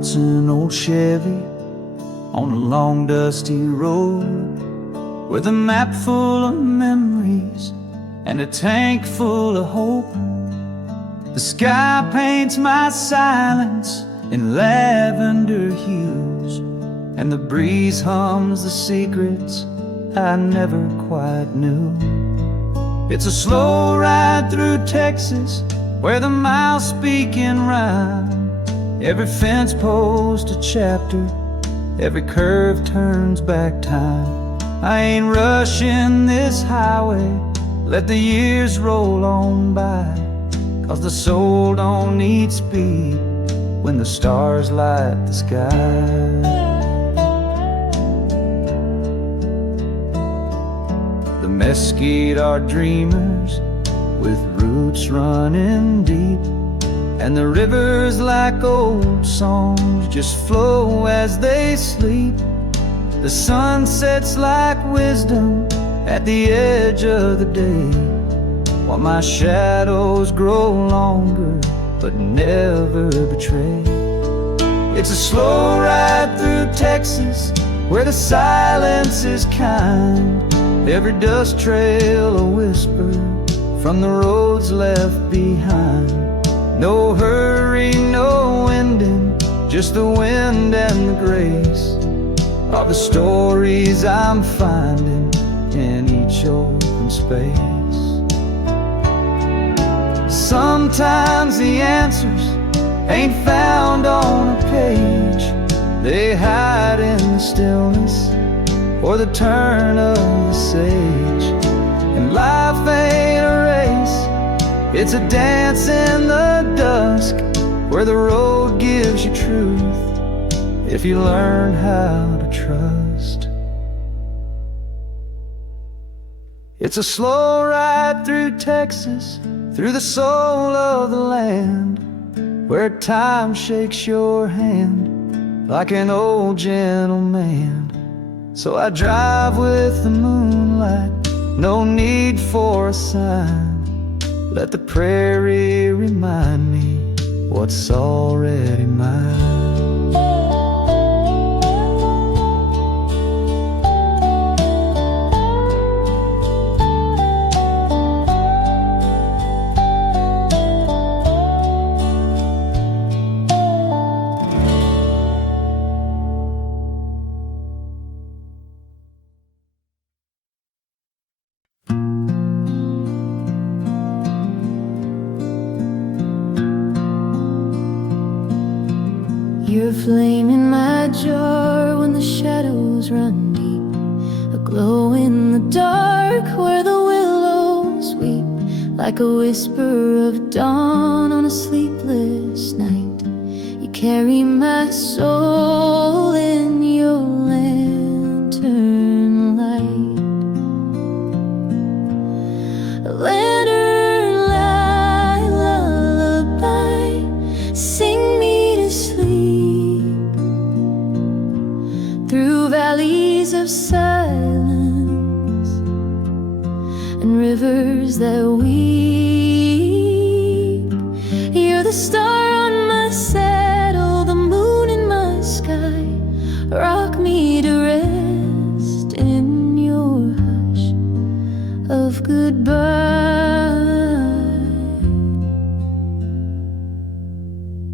It's an old Chevy on a long dusty road, with a map full of memories and a tank full of hope. The sky paints my silence in lavender hues, and the breeze hums the secrets I never quite knew. It's a slow ride through Texas, where the miles speak in rhyme. Every fence post a chapter, every curve turns back time. I ain't rushing this highway, let the years roll on by, 'cause the soul don't need speed when the stars light the sky. The mesquite are dreamers with roots running deep, and the rivers like old songs just flow as they sleep. The sun sets like wisdom at the edge of the day, while my shadows grow longer but never betray. It's a slow ride through Texas, where the silence is kind. Every dust trail a whisper from the roads left behind. No hurry, no ending, just the wind and the grace of the stories I'm finding in each open space. Sometimes the answers ain't found on a page, they hide in the stillness or the turn of the sage. And life ain't a race, it's a dance in the dusk, where the road gives you truth if you learn how to trust. It's a slow ride through Texas, through the soul of the land, where time shakes your hand like an old gentleman. So I drive with the moonlight, no need for a sign. Let the prairie remind me what's already mine. You're a flame in my jar when the shadows run deep, a glow in the dark where the willows weep, like a whisper of dawn on a sleepless night. You carry my soul in your lantern light. A lantern light lullaby, sing me to sleep through valleys of silence and rivers that weep. You're the star on my saddle, the moon in my sky. Rock me to rest in your hush of goodbye.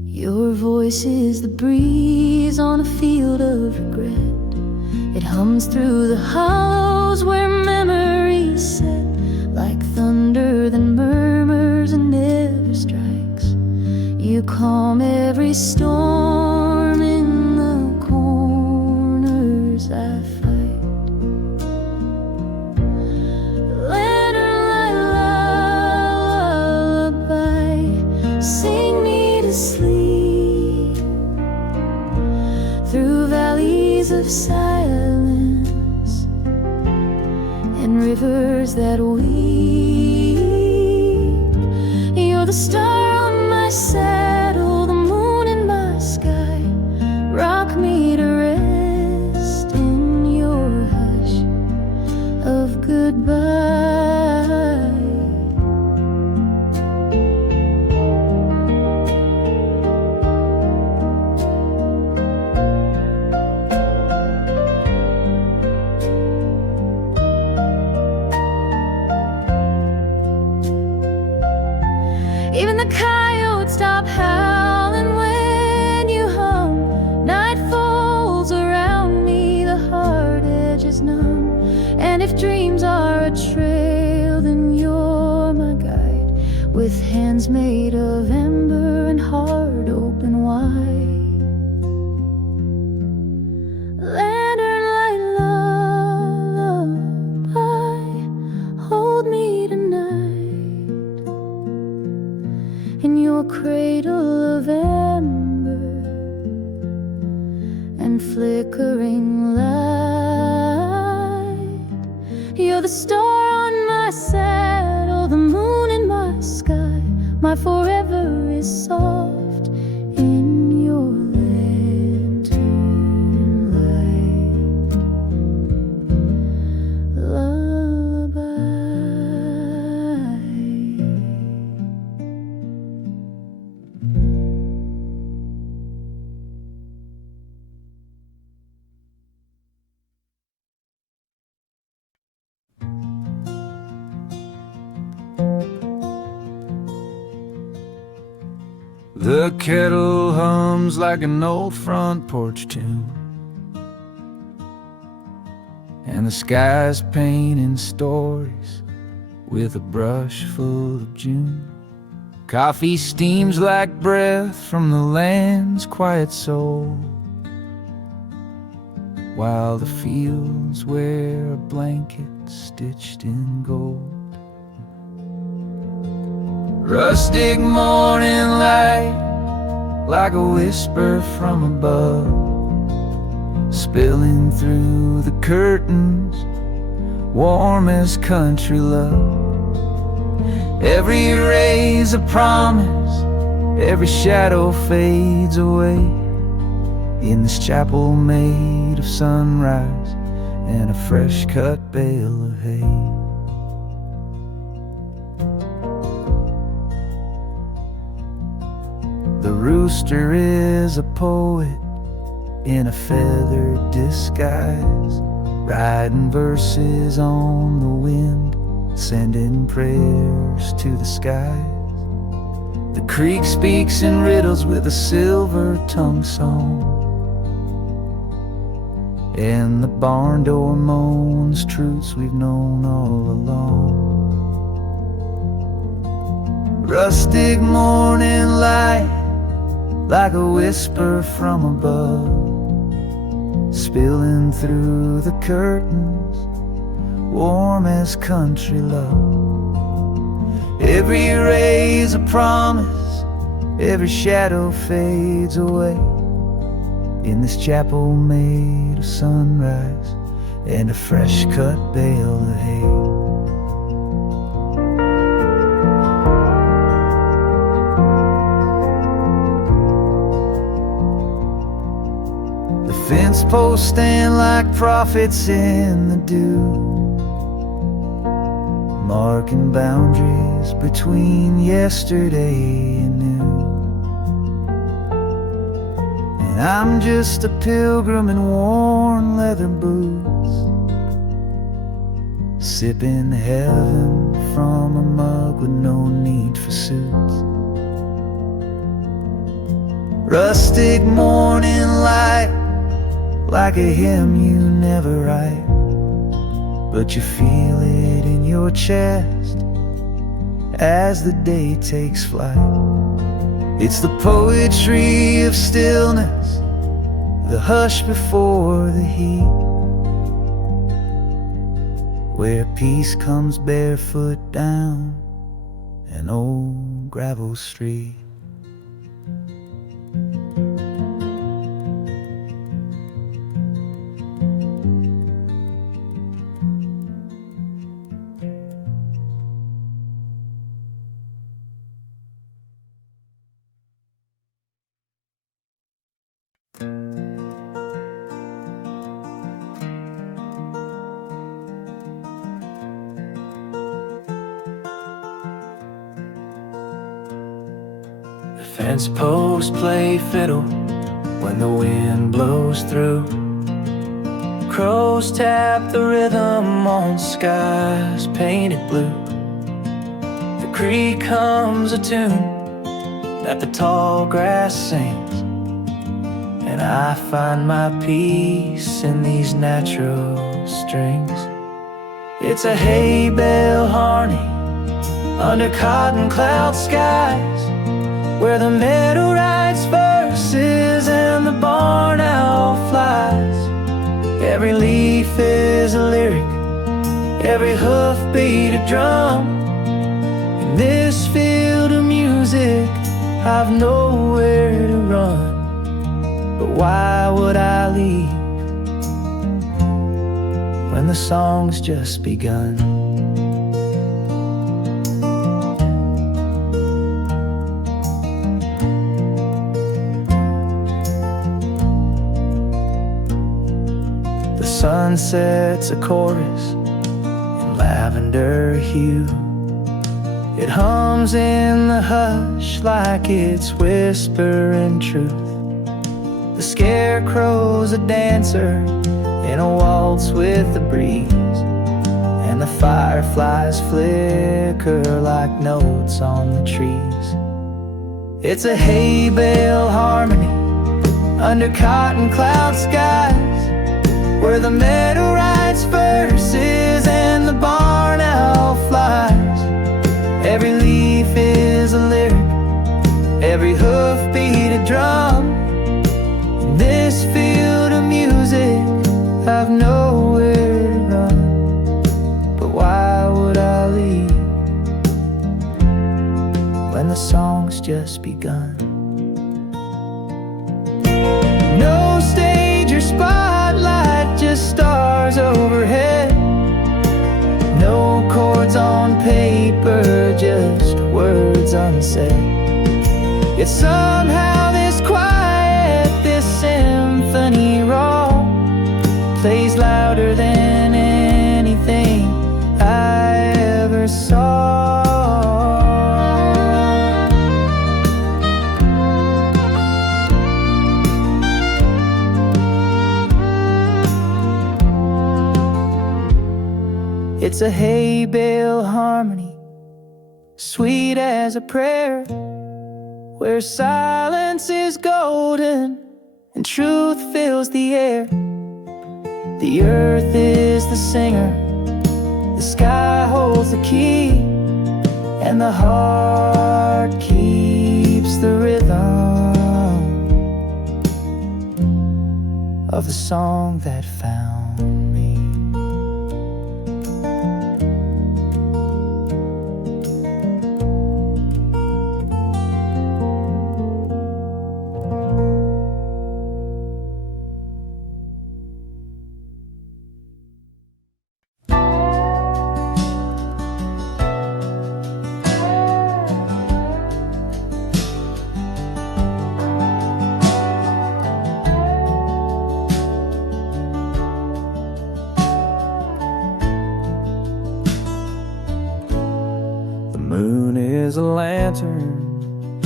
Your voice is the breeze on a field of regret. It hums through the hollows where memories set, like thunder that murmurs and never strikes. You calm every storm in the corners I fight. Lantern light lullaby, sing me to sleep through valleys of silence and rivers that weep. You're the star on my saddle, the moon in my sky. Rock me to rest in your hush of goodbye. hands made of ember and heart open wide. Lantern light lullaby, hold me tonight in your cradle of ember and flickering light. You're the star on my saddle, the moon in my sky. My forever is soft in your lantern light. Lullaby. The kettle hums like an old front porch tune, and the sky's painting stories with a brush full of June. Coffee steams like breath from the land's quiet soul, while the fields wear a blanket stitched in gold. Rustic morning light, like a whisper from above, spilling through the curtains, warm as country love. Every ray's a promise, every shadow fades away, in this chapel made of sunrise and a fresh cut bale of hay. The rooster is a poet in a feathered disguise, writing verses on the wind, sending prayers to the skies. The creek speaks in riddles with a silver tongue song, and the barn door moans truths we've known all along. Rustic morning light, like a whisper from above, spilling through the curtains, warm as country love. Every ray's a promise, every shadow fades away, in this chapel made of sunrise and a fresh cut bale of hay. Fence posts stand like prophets in the dew, marking boundaries between yesterday and new. And I'm just a pilgrim in worn leather boots, sipping heaven from a mug with no need for suits. Rustic morning light, like a hymn you never write, but you feel it in your chest as the day takes flight. It's the poetry of stillness, the hush before the heat, where peace comes barefoot down an old gravel street. Fence posts play fiddle when the wind blows through. Crows tap the rhythm on skies painted blue. The creek hums a tune that the tall grass sings, and I find my peace in these natural strings. It's a hay Bale Harmony under cotton cloud skies, where the meadow writes verses and the barn owl flies. Every leaf is a lyric, every hoofbeat a drum. In this field of music, I've nowhere to run. But why would I leave when the song's just begun? The sun sets a chorus in lavender hue. It hums in the hush like it's whispering truth. The scarecrow's a dancer in a waltz with the breeze, and the fireflies flicker like notes on the trees. It's a hay bale harmony under cotton cloud skies, where the meadow writes verses and the barn owl flies. Every leaf is a lyric, every hoofbeat a drum. In this field of music, I've nowhere to run. But why would I leave when the song's just begun? No stage or spotlight, just stars overhead. No chords on paper, just words unsaid. Yet somehow this quiet, this symphony raw, plays louder than anything I ever saw. It's a hay bale harmony, sweet as a prayer, where silence is golden and truth fills the air. The earth is the singer, the sky holds the key, and the heart keeps the rhythm of the song that found me. A lantern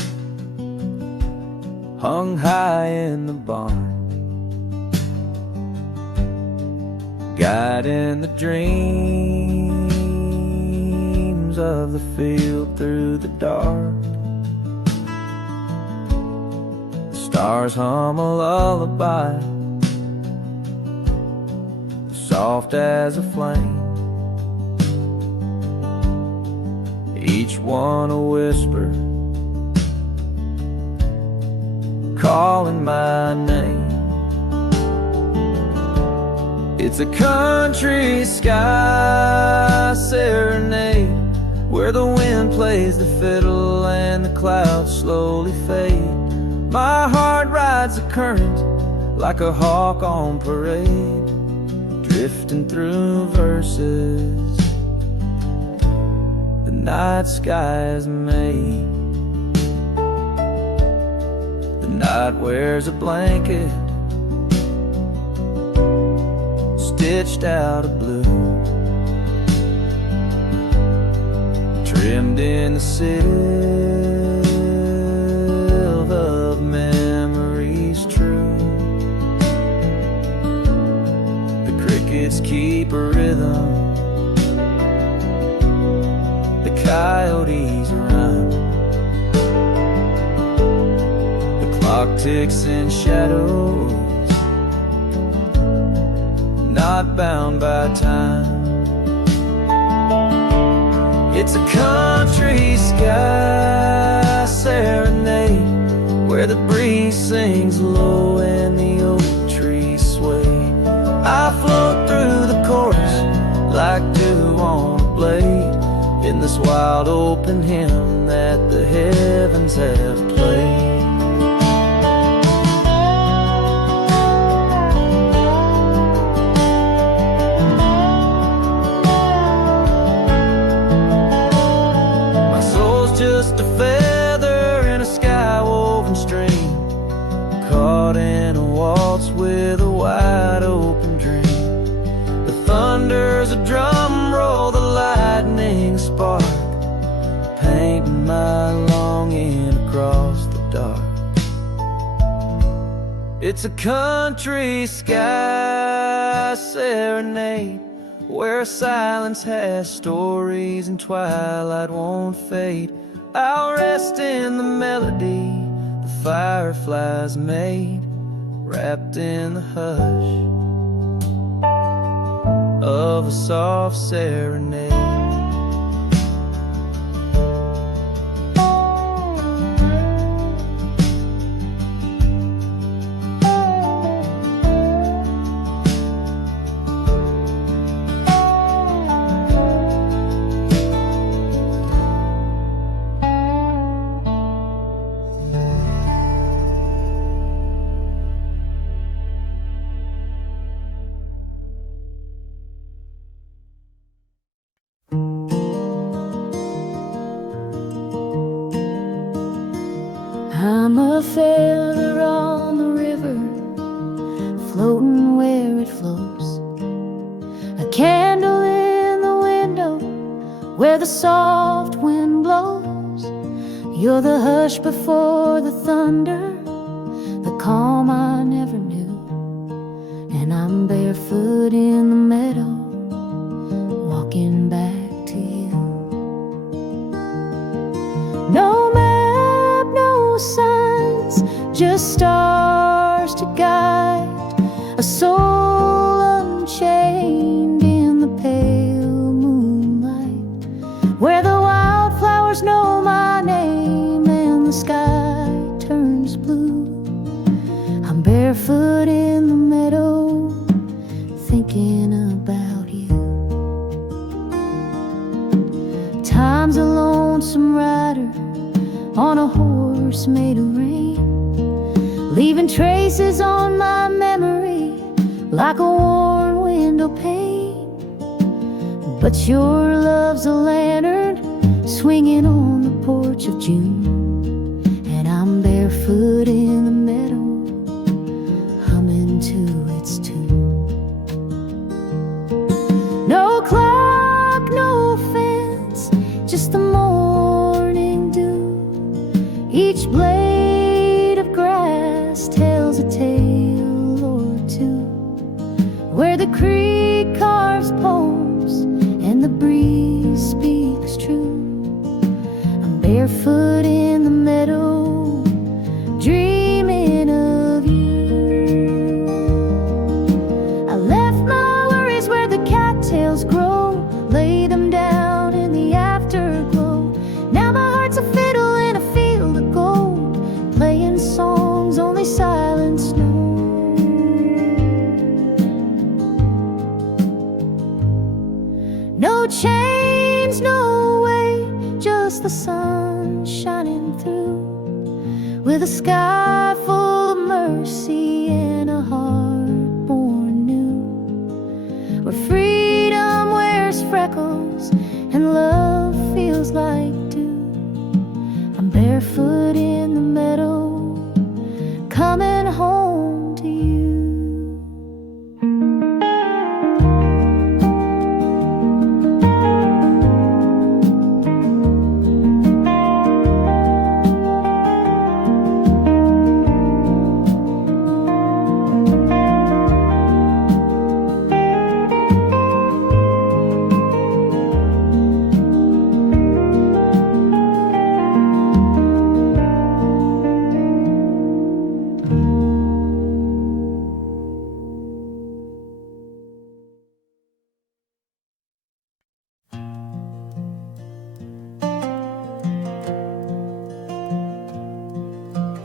hung high in the barn, guiding the dreams of the field through the dark. The stars hum a lullaby, soft as a flame, each one a whisper, calling my name. It's a country sky serenade, where the wind plays the fiddle and the clouds slowly fade. My heart rides the current like a hawk on parade, drifting through verses the night sky is made. The night wears a blanket stitched out of blue, trimmed in the silver of memories true. The crickets keep a rhythm, the coyotes run, the clock ticks in shadows, not bound by time. It's a country sky serenade, where the breeze sings low and the oak trees sway. I float through the chorus like dew on a blade, in this wild open hymn that the heavens have played. Just a feather in a sky-woven stream, caught in a waltz with a wide open dream. The thunder's a drum roll, the lightning spark, painting my longing across the dark. It's a country sky serenade, where silence has stories and twilight won't fade. I'll rest in the melody the fireflies made, wrapped in the hush of a soft serenade. I'm a feather on the river, floating where it flows, a candle in the window where the soft wind blows. You're the hush before the thunder, the calm I never knew. And I'm barefoot in the meadow, walking back to you. No map, no signs, just stars to guide a soul unchained in the pale moonlight, where the wildflowers know my name and the sky turns blue. I'm barefoot in the meadow, thinking about you. Time's a lonesome rider on a horse made of rain, leaving traces on my memory like a worn window pane. But your love's a lantern swinging on the porch of June, and I'm barefoot in the meadow, humming to its tune. No clock, no fence, just the morning dew. Each blade of grass tells a tale or two, where the creek carves poems and the breeze speaks true. I'm barefoot in the meadow, dreaming of you. I left my worries where the cattails grow, lay them down in the afterglow. Now my heart's a fiddle in a field of gold, playing songs only silence knows. No chains, no way, just the sun shining through, with a sky full of mercy and a heart born new, where freedom wears freckles and love feels like dew. I'm barefoot in the meadow, coming home to you.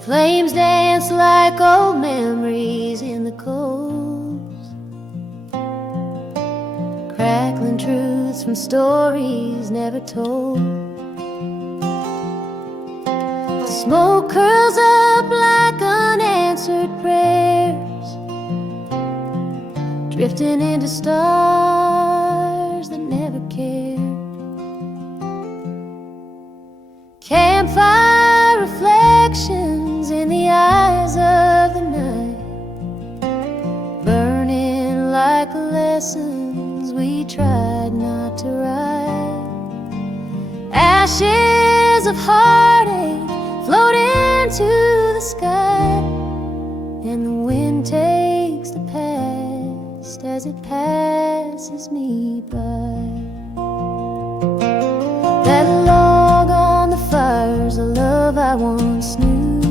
Flames dance like old memories in the coals, crackling truths from stories never told. Smoke curls up like unanswered prayers, drifting into stars that never cared. Campfire reflections in the eyes of the night, burning like lessons we tried not to write. Ashes of heartache float into the sky, and the wind takes the past as it passes me by. That log on the fire's a love I once knew,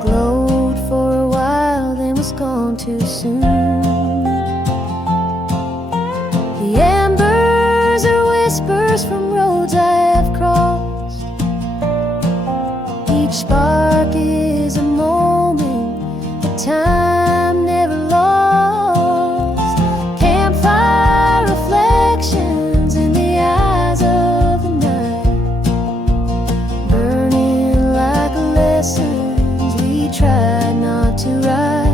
glowed for a while then was gone too soon. The embers are whispers from roads I have crossed, each spark is a moment that time never lost. Campfire reflections in the eyes of the night, burning like lessons we tried not to write.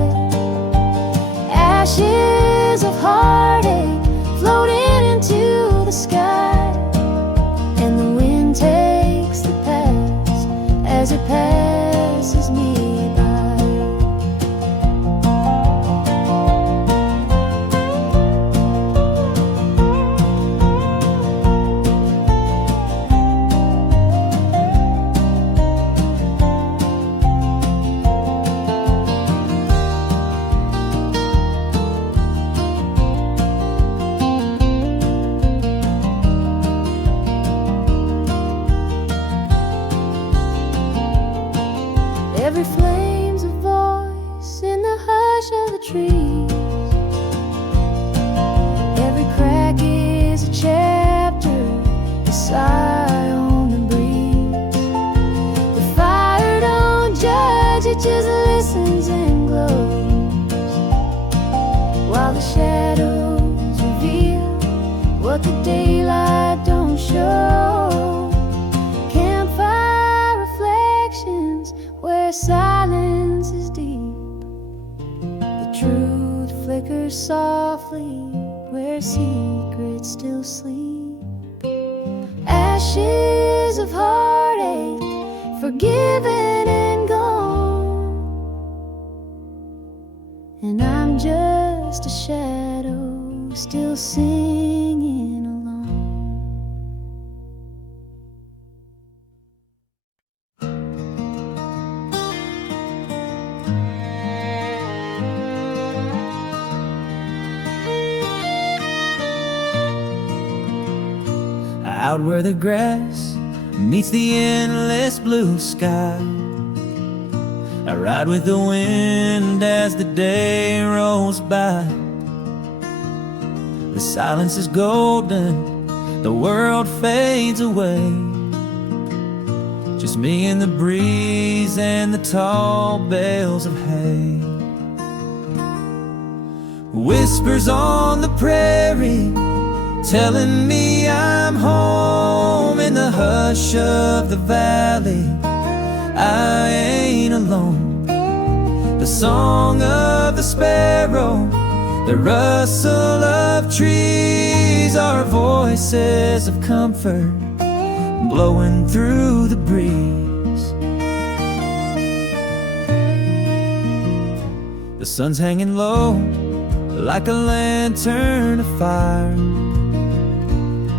Ashes of heartache floating into the sky, and the wind takes the past as it passes me by. Every flame's a voice in the hush of the trees, every crack is a chapter, a sigh on the breeze. The fire don't judge, it just listens and glows, while the shadows reveal what the daylight don't show. Campfire reflections where silence is deep, the truth flickers softly where secrets still sleep. Ashes of heartache forgiven and gone, and I'm just a shadow still singing along. Out where the grass meets the endless blue sky, I ride with the wind as the day rolls by. The silence is golden, the world fades away, just me and the breeze and the tall bales of hay. Whispers on the prairie telling me I'm home. In the hush of the valley, I ain't alone. The song of the sparrow, the rustle of trees are voices of comfort blowing through the breeze. The sun's hanging low like a lantern of fire,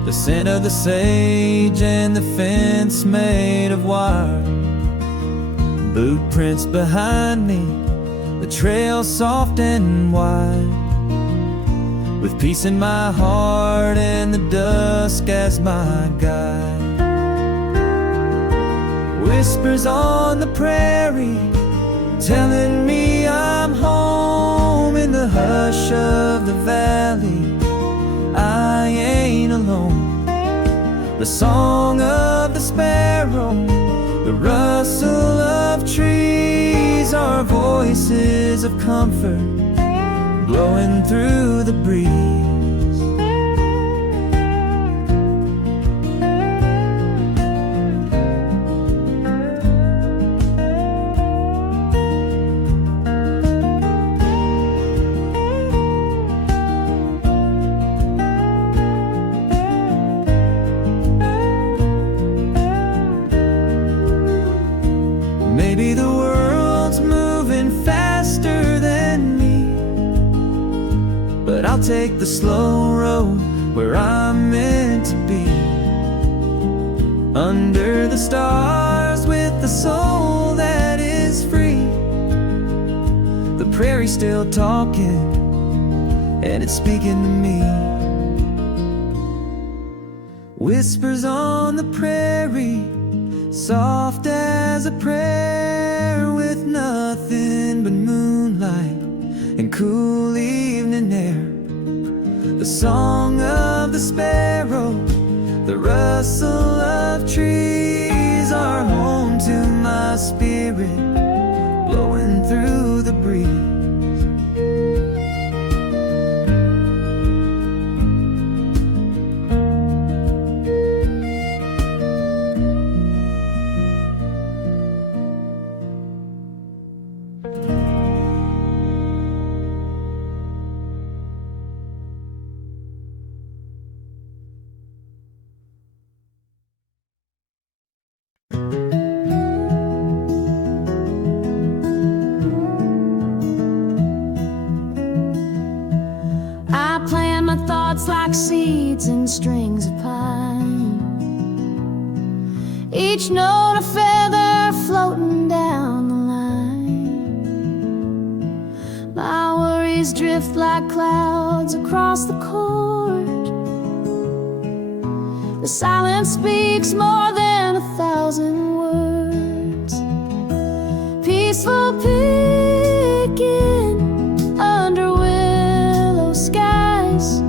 the scent of the sage and the fence made of wire. Boot prints behind me, the trail soft and wide, with peace in my heart and the dusk as my guide. Whispers on the prairie telling me I'm home. In the hush of the valley, I ain't alone. The song of the sparrow, the rustle of trees are voices of comfort blowing through the breeze. Maybe the world's moving faster than me, but I'll take the slow road where I'm meant to be. Under the stars with the soul that is free. The prairie's still talking, and it's speaking to me. Whispers on the prairie, soft as a prayer, with nothing but moonlight and cool evening air. The song of the sparrow, the rustle of trees are home to my spirit, blowing through the breeze. Like seeds in strings of pine, each note a feather floating down the line. My worries drift like clouds across the court. The silence speaks more than 1,000 words. Peaceful picking under willow skies.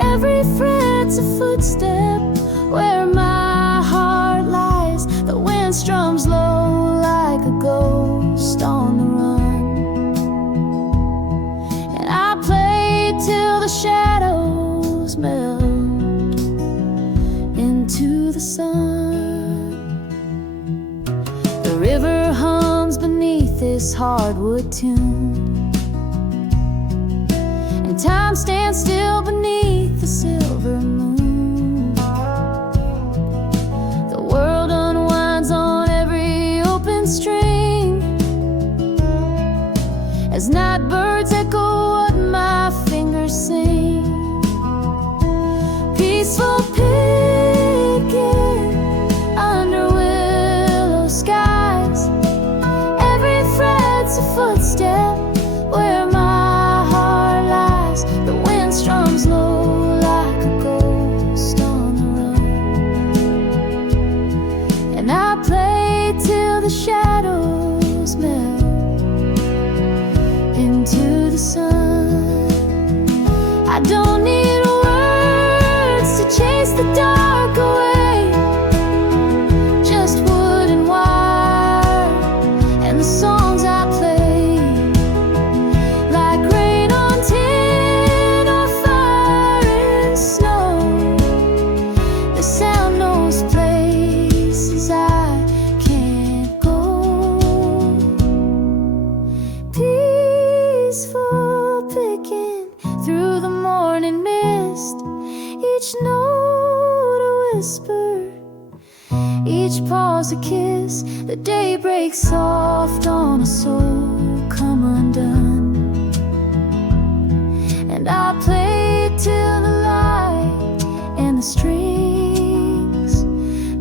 Every fret's a footstep where my heart lies. The wind strums low like a ghost on the run, and I play till the shadows melt into the sun. The river hums beneath this hardwood tune, and time stands still beneath the silver moon. The world unwinds on every open string as night birds echo what my fingers sing. Peaceful picking under willow skies. Every fret's a footstep where my heart lies. The wind strums low like a ghost on the run, and I play till the shadows melt into the sun. I don't need words to chase the dark away, just wood and wire and the songs I play. Like rain on tin or fire in snow, the sound knows places I can't go. Peaceful picking through the morning mist, each note a whisper, each pause a kiss. The day breaks soft on a soul come undone, and I play till the light and the strings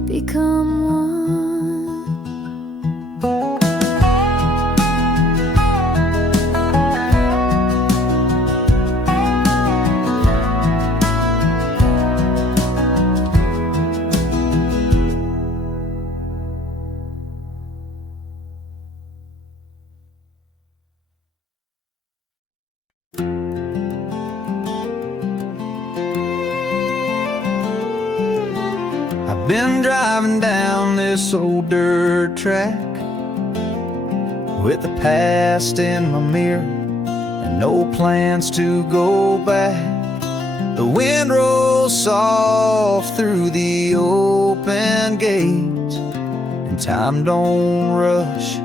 become one. Been driving down this old dirt track with the past in my mirror and no plans to go back. The wind rolls soft through the open gates, and time don't rush.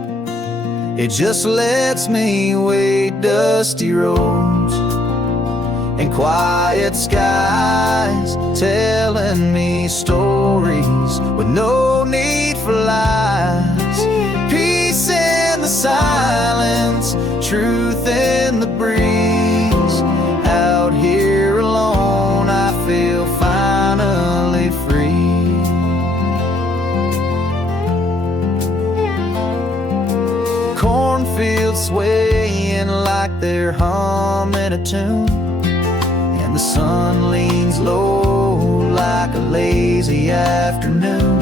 It just lets me wade dusty roads and quiet skies, telling me stories with no need for lies. Peace in the silence, truth in the breeze. Out here alone, I feel finally free. Cornfields swaying like they're humming a tune, and the sun leans low like a lazy afternoon.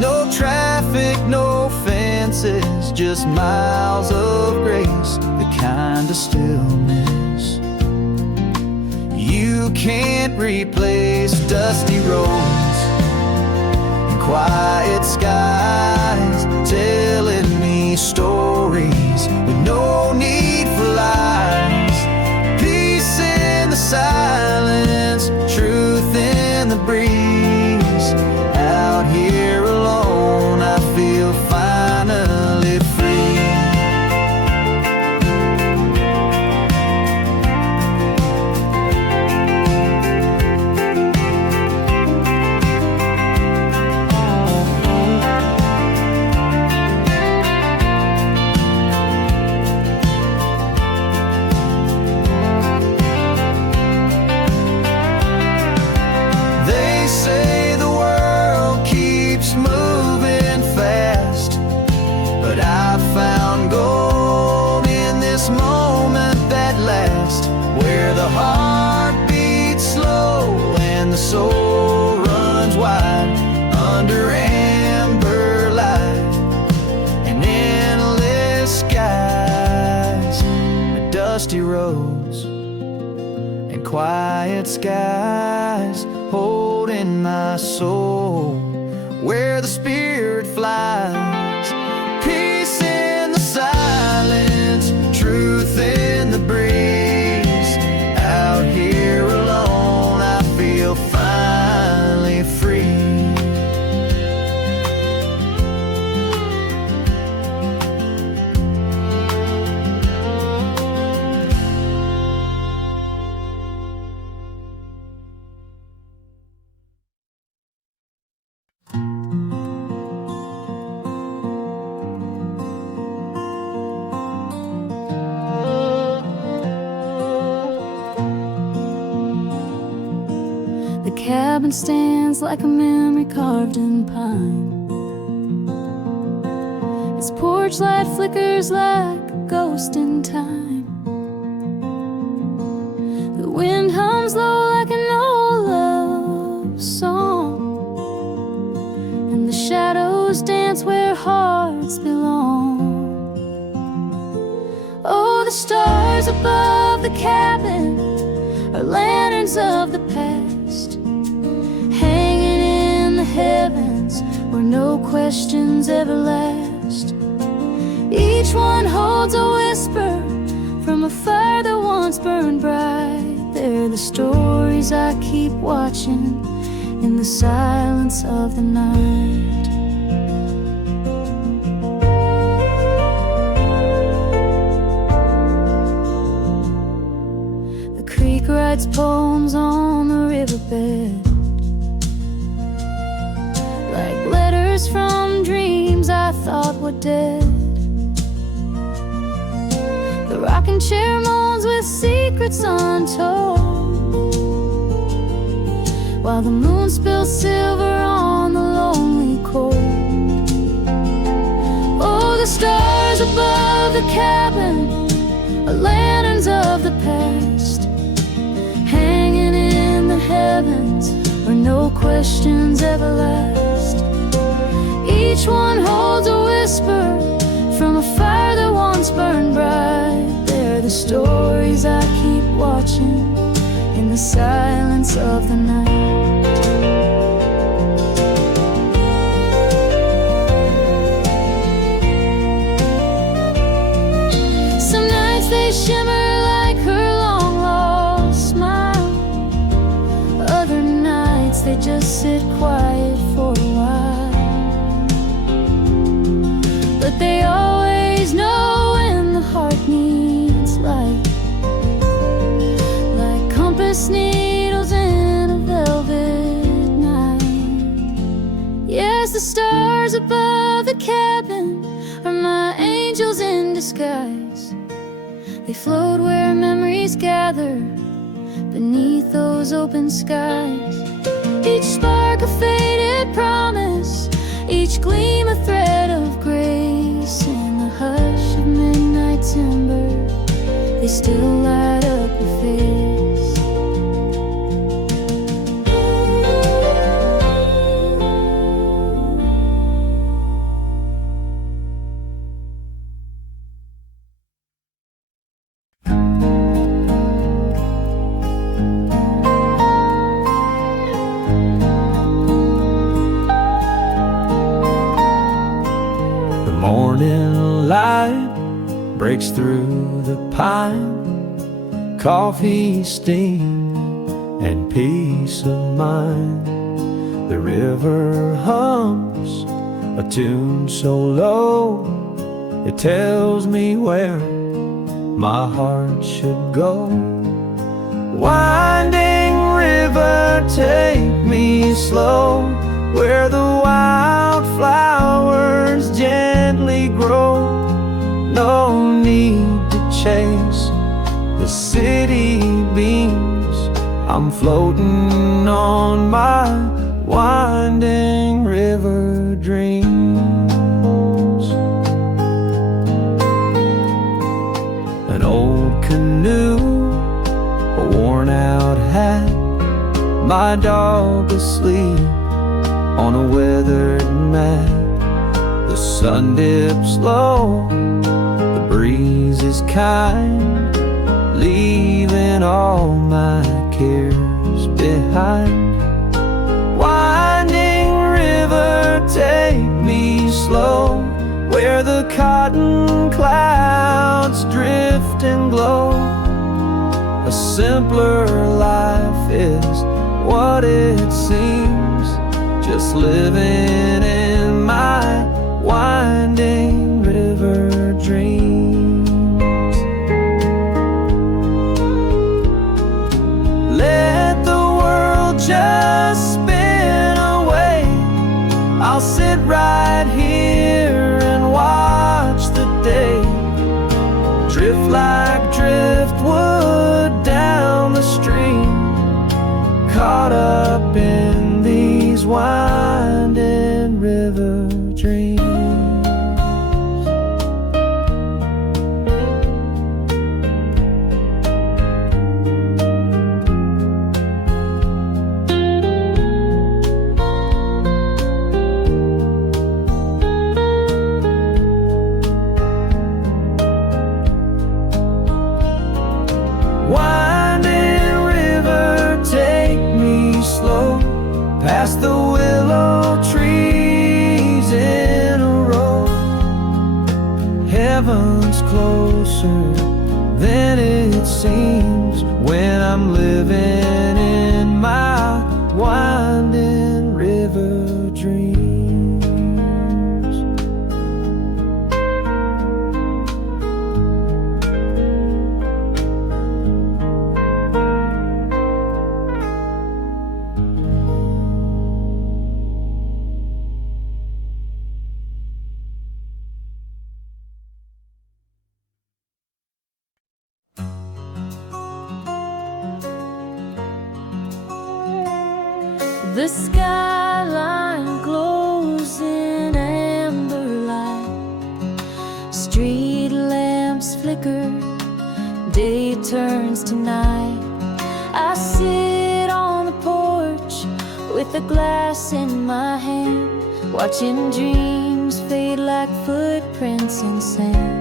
No traffic, no fences, just miles of grace, the kind of stillness you can't replace. Dusty roads and quiet skies, telling me stories with no need for lies. Peace in the silence, truth in the breeze. Out here alone, I feel finally free. They say the world keeps moving fast, but I found gold in this moment that lasts, where the heart beats slow and the soul runs wide under amber light and endless skies. Dusty roads and quiet skies, holding my soul where the spirit flies. Peace in the silence, truth in the breeze. Out here alone, I feel finally free. The cabin stands like a memory carved in pine. Its porch light flickers like a ghost in time. The wind hums low like an old love song, and the shadows dance where hearts belong. Oh, the stars above the cabin are lanterns of the past, hanging in the heavens where no questions ever last. Each one holds a whisper from a fire that once burned bright. They're the stories I keep watching in the silence of the night. The creek writes poems on the riverbed, like letters from dreams I thought were dead. The rocking chair moans with secrets untold, while the moon spills silver on the lonely cold. Oh, the stars above the cabin are lanterns of the past, hanging in the heavens where no questions ever last. Each one holds a whisper from a fire that once burned bright. They're the stories I keep watching in the silence of the night. precious needles in a velvet night. Yes, the stars above the cabin are my angels in disguise. They float where memories gather beneath those open skies. Each spark a faded promise, each gleam a thread of grace. In the hush of midnight timber, they still light up a face. The morning light breaks through the pine, coffee, steam, and peace of mind. The river hums a tune so low, it tells me where my heart should go. Winding river, take me slow, where the wildflowers gently grow. No need to chase the city beams, I'm floating on my winding river dreams. An old canoe, a worn out hat, my dog asleep on a weathered mat. The sun dips low, the breeze is kind, leaving all my cares behind. Winding river, take me slow, where the cotton clouds drift and glow. A simpler life is what it seems, just living in my winding river dreams. Let the world just spin away, I'll sit right here and watch the day drift like driftwood down the stream, caught up in these winding river dreams. Winding river, take me slow, past the willow trees in a row. Heaven's closer than it seems when I'm living in my winding river dreams. The skyline glows in amber light, street lamps flicker, day turns to night. I sit on the porch with a glass in my hand, watching dreams fade like footprints in sand.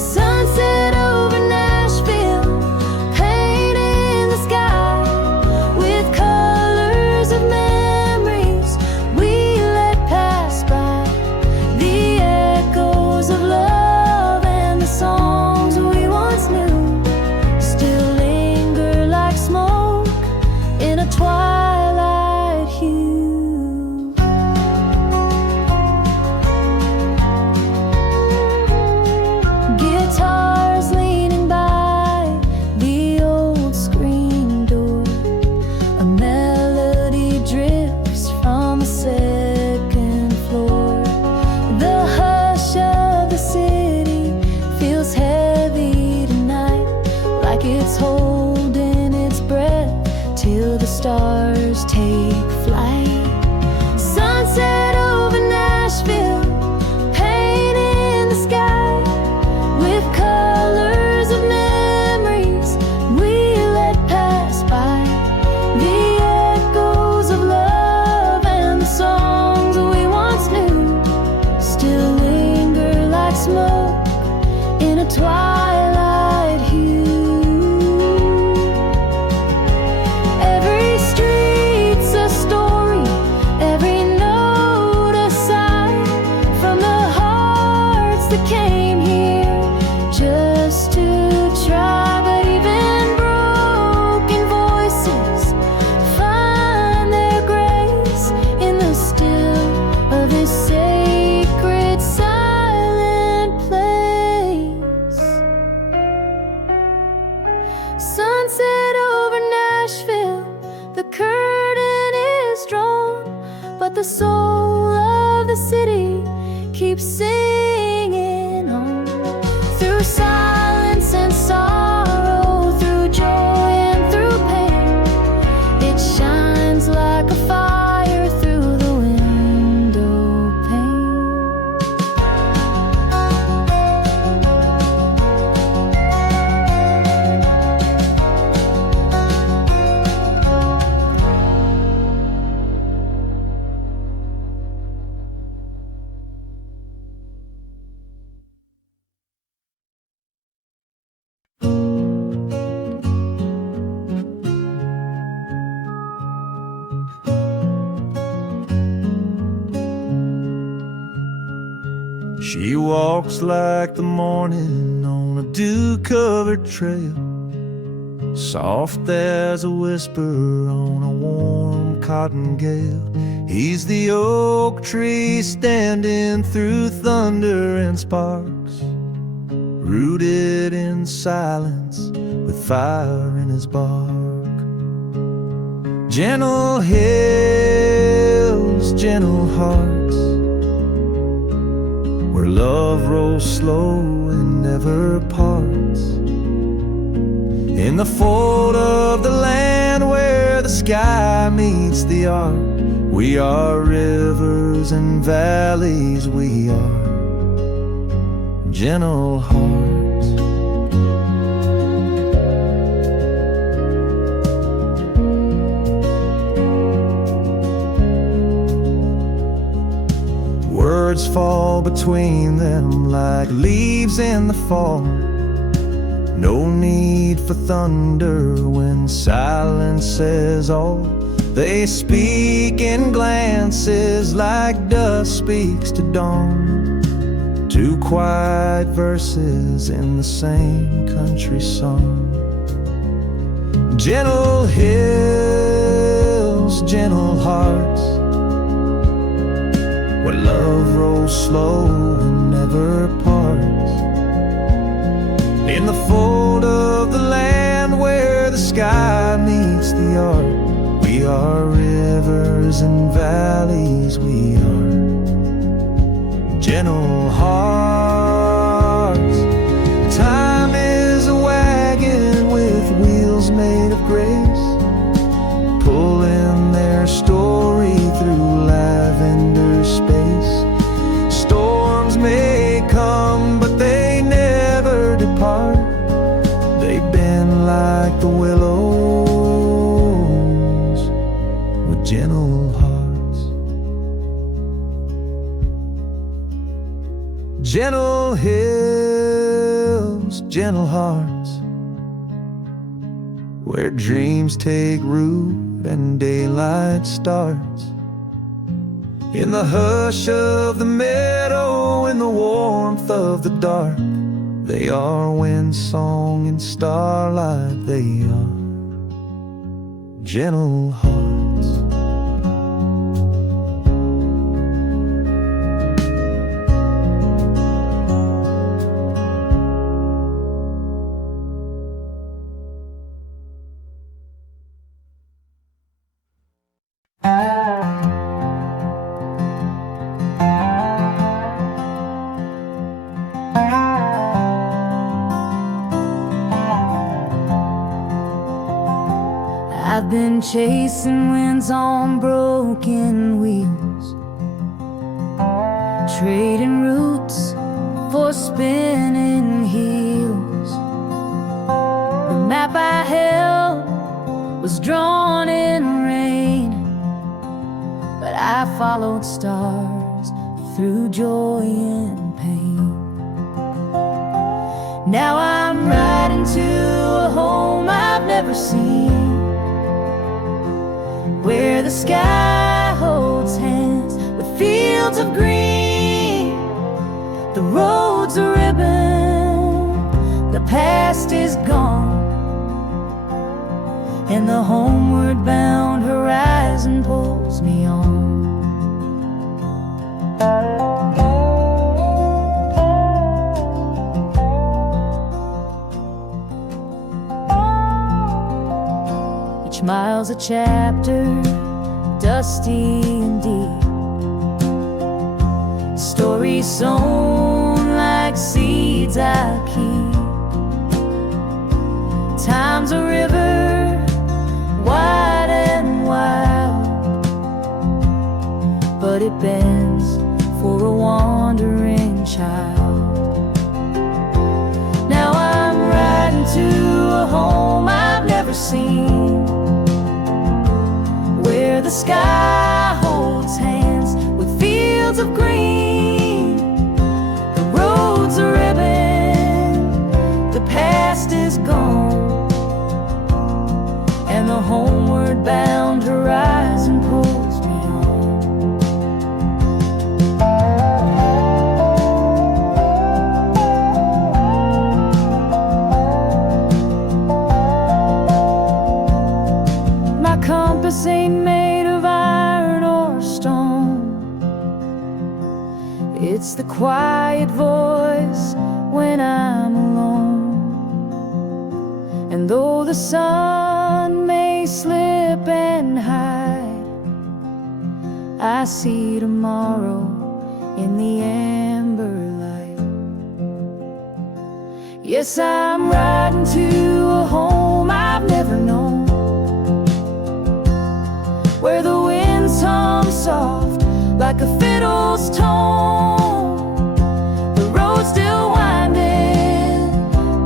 Sunset over Nashville, painting the sky with colors of memories we let pass by. The echoes of love and the songs we once knew still linger like smoke in a twilight hue. it's holding its breath till the stars take flight. Sunset over Nashville, painting the sky with colors of memories we let pass by. The echoes of love and the songs we once knew still linger like smoke in a twilight hue. Every street's a story, every note a sigh from the hearts that came here just to try. But even broken voices find their grace in the still of this sacred silent place. Sunset over Nashville, the curtain is drawn, but the soul of the city keeps singing on. Through silence and sorrow, through joy and through pain, it shines like a fire through the window pane. She walks like the morning on a dew-covered trail, soft as a whisper on a warm cotton gale. He's the oak tree standing through thunder and sparks, rooted in silence with fire in his bark. Gentle hills, gentle hearts, where love rolls slow and never parts. In the fold of the land where the sky meets the arc, we are rivers and valleys, we are gentle hearts. Words fall between them like leaves in the fall. No need for thunder when silence says all. They speak in glances like dusk speaks to dawn. Two quiet verses in the same country song. Gentle hills, gentle hearts, where love rolls slow and never parts. In the fold of the land where the sky meets the arc, we are rivers and valleys, we are gentle hearts. Time is a wagon with wheels made of grace, pulling their story through lavender space. Storms may come, but they never depart. They bend like the willows with gentle hearts. Gentle hills, gentle hearts, where dreams take root and daylight starts. In the hush of the meadow, in the warmth of the dark, they are wind song and starlight, they are gentle hearts. I've been chasing winds on broken wheels, trading roots for spinning heels. The map I held was drawn in rain, but I followed stars through joy and pain. Now I'm riding to a home I've never seen, where the sky holds hands with fields of green. The road's a ribbon, the past is gone, and the homeward bound horizon pulls me on. Each mile's a chapter, dusty and deep, stories sown like seeds I keep. Time's a river, wide and wild, but it bends for a wandering child. Now I'm riding to a home I've never seen, where the sky holds hands with fields of green. The road's a ribbon, the past is gone, and the homeward bound horizon pulls me on. My compass ain't made of iron or stone, it's the quiet voice when I'm alone. And though the sun may slip and hide, I see tomorrow in the amber light. Yes, I'm riding to a home I've never known, where the winds hum soft like a fiddle's tone. The road's still winding,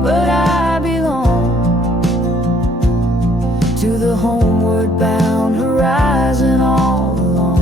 but I belong to the homeward bound horizon all along.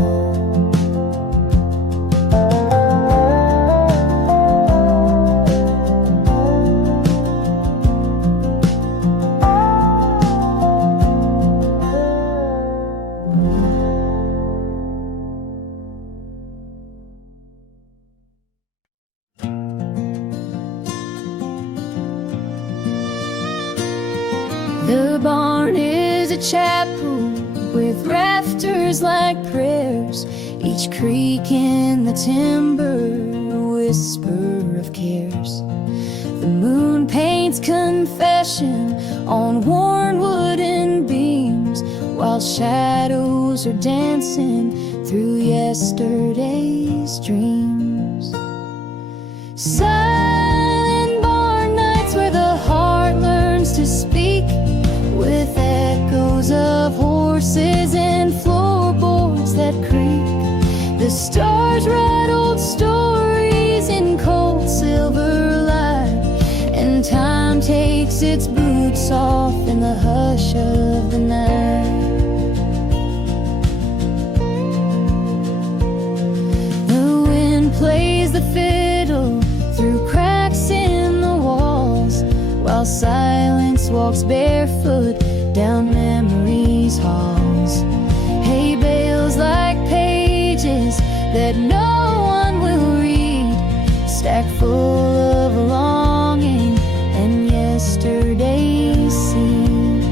The barn is a chapel with rafters like prayers, each creak in the timber a whisper of cares. The moon paints confession on worn wooden beams, while shadows are dancing through yesterday's dreams. Silent barn nights where the heart learns to speak, with echoes of horses and floorboards that creak. The stars write old stories in cold silver light, and time takes its boots off in the hush of the night. The wind plays the fiddle through cracks in the walls, while silence walks barefoot down memory's halls. Hay bales like pages that no one will read, stacked full of longing and yesterday's scene.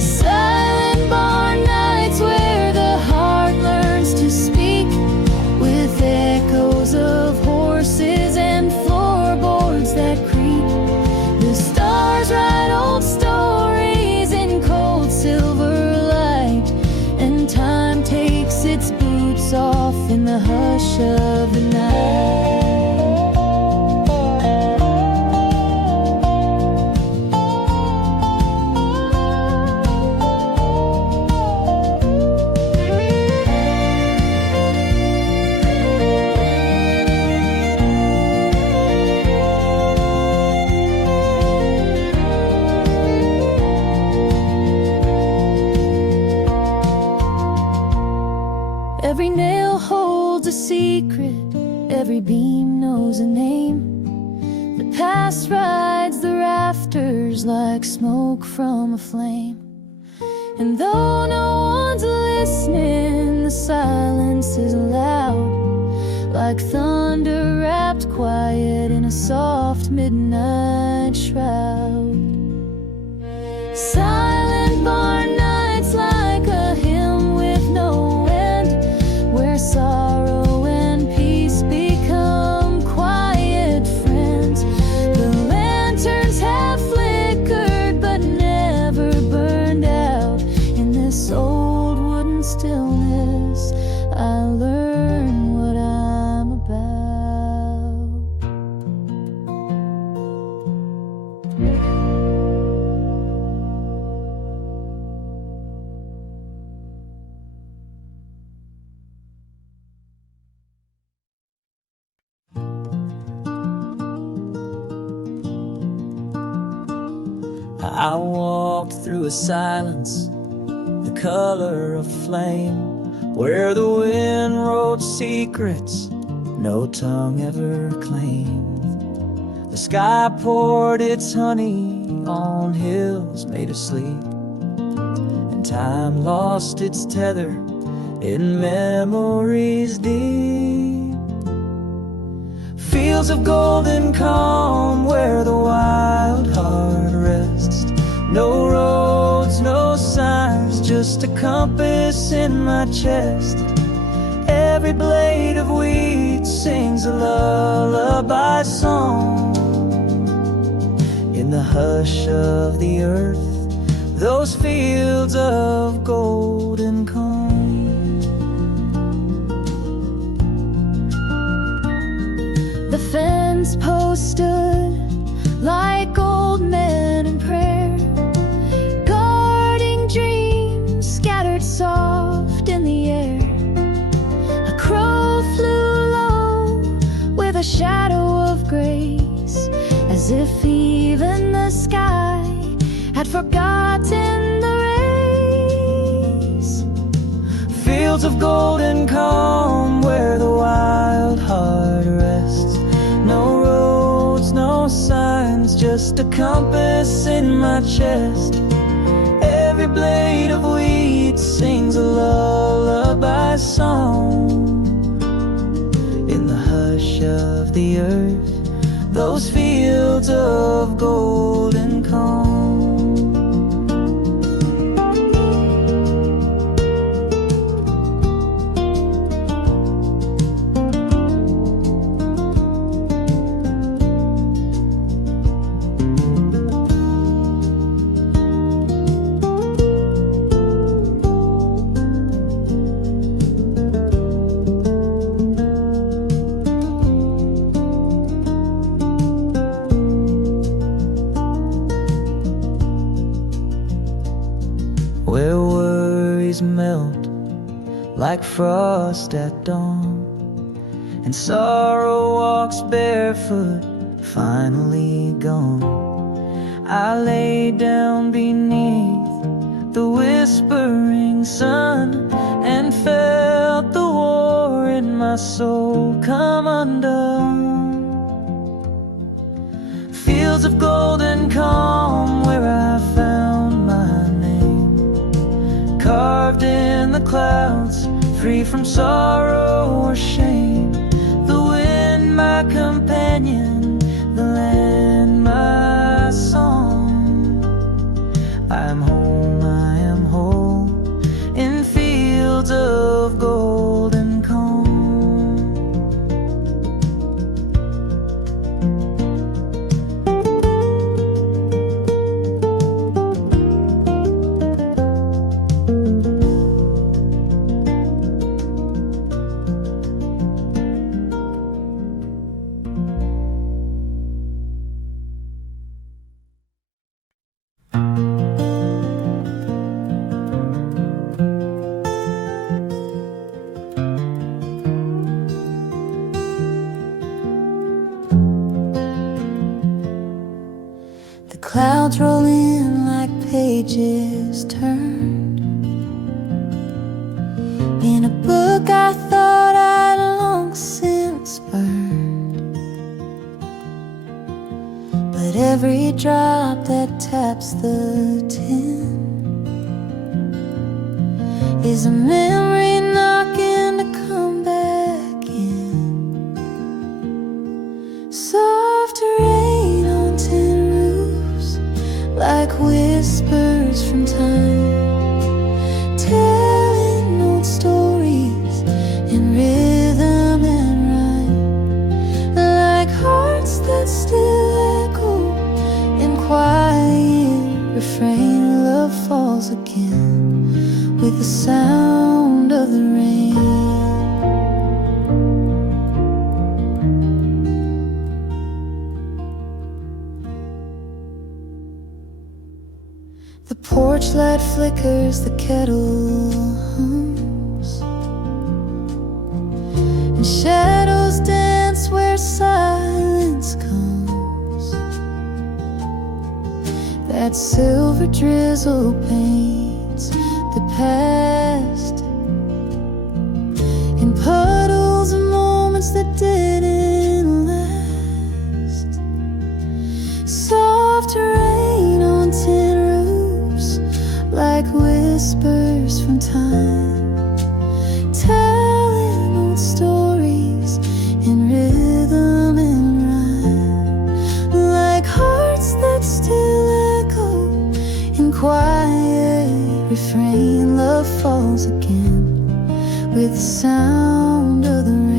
Silent barn nights where the heart learns to speak, with echoes of horses and floorboards that creak. The stars write old stories in cold silver light, and time takes its boots off in the hush of the night. whispers like smoke from a flame. And though no one's listening, the silence is loud, like thunder wrapped quiet in a soft midnight shroud. Silent barn nights like a hymn with no end, where sorrow and peace become quiet friends. The lanterns have flickered but never burned out. In this old wooden stillness, I learn what I'm about. I walked through a silence, the color of flame, where the wind wrote secrets no tongue ever claimed. The sky poured its honey on hills made of sleep, and time lost its tether in memories deep. Fields of golden calm where the wild heart rests. No roads, no signs, just a compass in my chest. Every blade of wheat sings a lullaby song. In the hush of the earth, those fields of golden calm. The fence post stood like old men in prayer, guarding dreams scattered soft in the air. A crow flew low with a shadow of grace, as if even the sky had forgotten the race. Fields of golden calm where the wild heart rests. No roads, no signs, just a compass in my chest. Every blade of wheat sings a lullaby song. In the hush of the earth, those fields of golden calm. Where worries melt like frost at dawn, and sorrow walks barefoot, finally gone. I lay down beneath the whispering sun and felt the war in my soul come undone. Fields of golden calm where I found my name, carved in the clouds, free from sorrow or shame. The wind my companion, the land my song. I am home, I am whole, in fields of golden calm. Clouds roll in like pages turned in a book I thought I'd long since burned. But every every drop that taps the tin is a memory knocking to come back in. Soft rain on tin roofs, like whispers from time, telling old stories in rhythm and rhyme, like hearts that still echo in quiet refrain. Love falls again with the sound of the rain. The porch light flickers, the kettle hums, and shadows dance where silence comes. That silver drizzle paints the past in puddles of moments that didn't last. Soft rain on tin roofs, like whispers from time, telling old stories in rhythm and rhyme, like hearts that still echo in quiet refrain. Love falls again with the sound of the rain.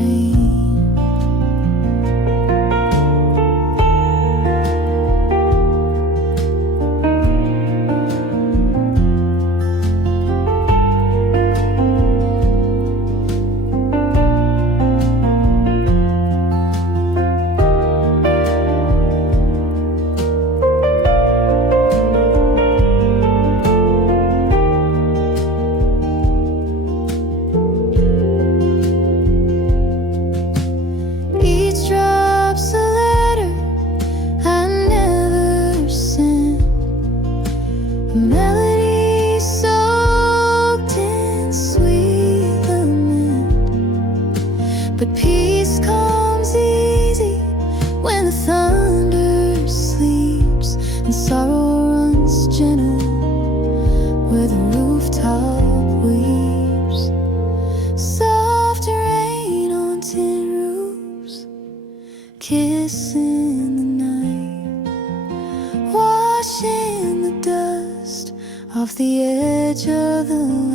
But peace comes easy when the thunder sleeps and sorrow runs gentle where the rooftop weeps. Soft rain on tin roofs, kissing the night, washing the dust off the edge of the light.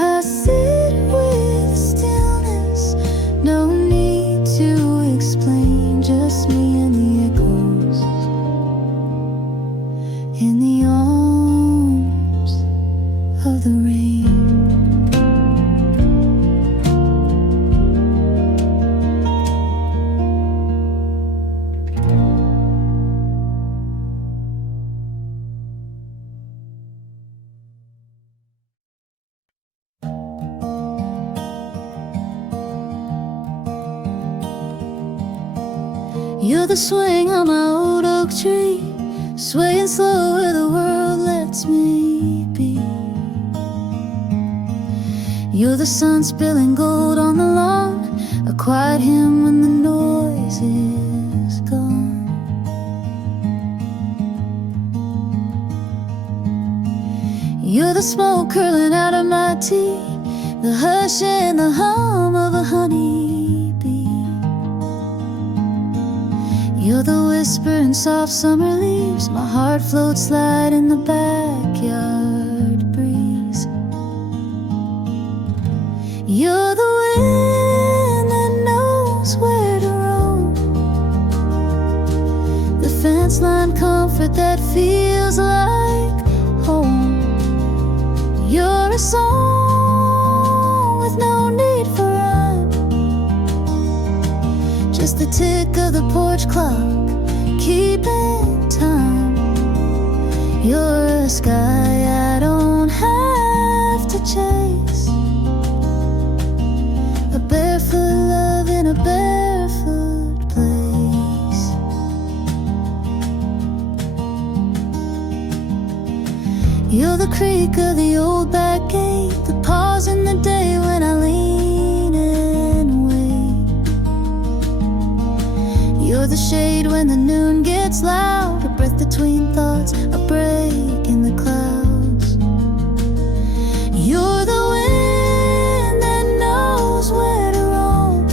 I sit with the stillness, no need to explain, just me and the echoes in the arms of the rain. You're the swing on my old oak tree, swaying slow where the world lets me be. You're the sun spilling gold on the lawn, a quiet hymn when the noise is gone. You're the smoke curling out of my tea, the hush and the hum of a honeybee. You're the whisper in soft summer leaves, my heart floats light in the backyard breeze. You're the wind that knows where to roam, the fence line comfort that feels like home. You're a song with no need for rhyme, just the tick of the porch clock keeping time. You're a sky I don't have to chase, a barefoot love in a barefoot place. You're the creak of the old back gate, the pause in the day when I lean and wait. You're the shade when the noon gets loud, a breath between thoughts, a break in the clouds. You're the wind that knows where to roam,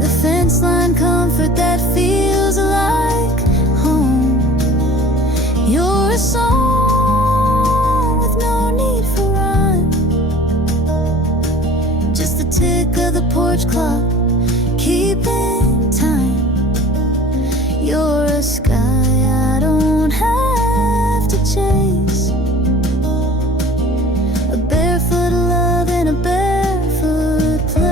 the fence line comfort that feels like home. You're a song with no need for rhyme, just the tick of the porch clock keeping time. You're a sky I don't have to chase, a barefoot love in a barefoot place.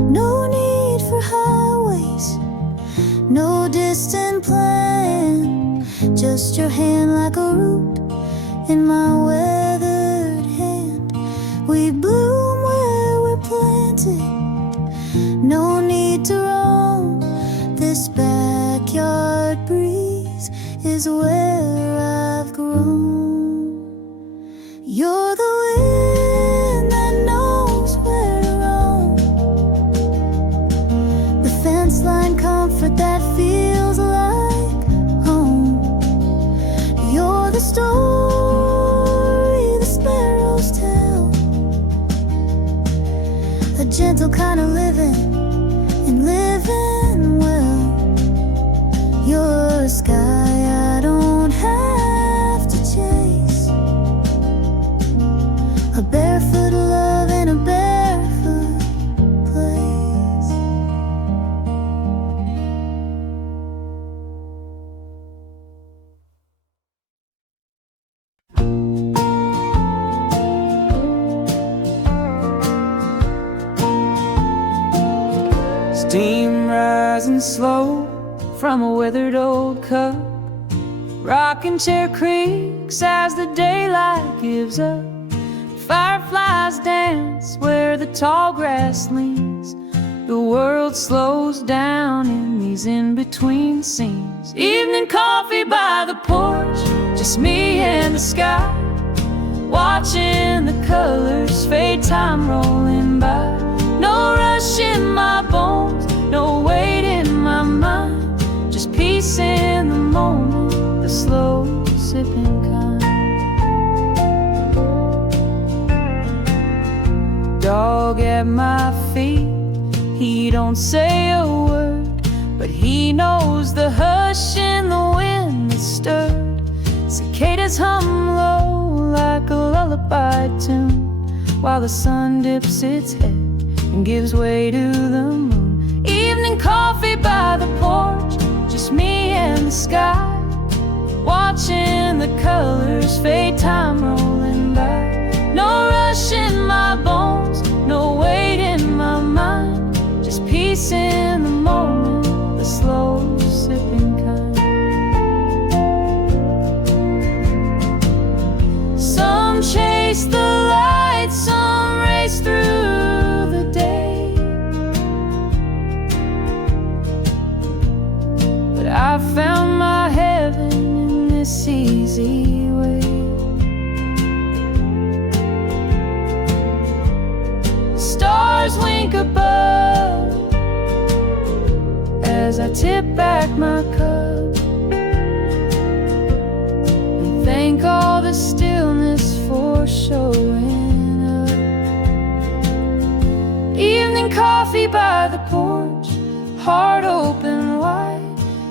No need for highways, no distant plan, just your hand like a root in my weathered hand. We bloom where we're planted, no need to roam. This backyard breeze is where I've grown. You're the wind that knows where to roam, the fence line comfort that feels like home. You're the story the sparrows tell, a gentle kind of living and living well. You're a sky I don't have to chase, a barefoot love in a barefoot place. Steam rising slow from a withered old cup, rocking chair creaks as the daylight gives up. Fireflies dance where the tall grass leans. The world slows down in these in-between scenes. Evening coffee by the porch, just me and the sky, watching the colors fade, time rolling by. No rush in my bones, no weight in my mind, just peace in the moment, the slow sipping kind. Dog at my feet, he don't say a word, but he knows the hush in the wind that stirred. Cicadas hum low like a lullaby tune, while the sun dips its head and gives way to the moon. Evening coffee by the porch, just me and the sky, watching the colors fade, time rolling by. No rush in my bones, no weight in my mind, just peace in the moment, the slow sipping kind. Some chase the light, some race through the day, but I found my heaven in this easy way. Stars wink above as I tip back my cup and thank all the stillness for showing up. Evening coffee by the porch, heart open wide,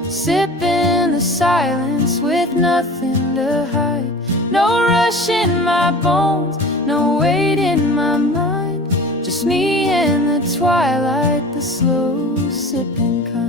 sipping the silence with nothing to hide. No rush in my bones, no weight in my mind, just me and the twilight, the slow sipping kind.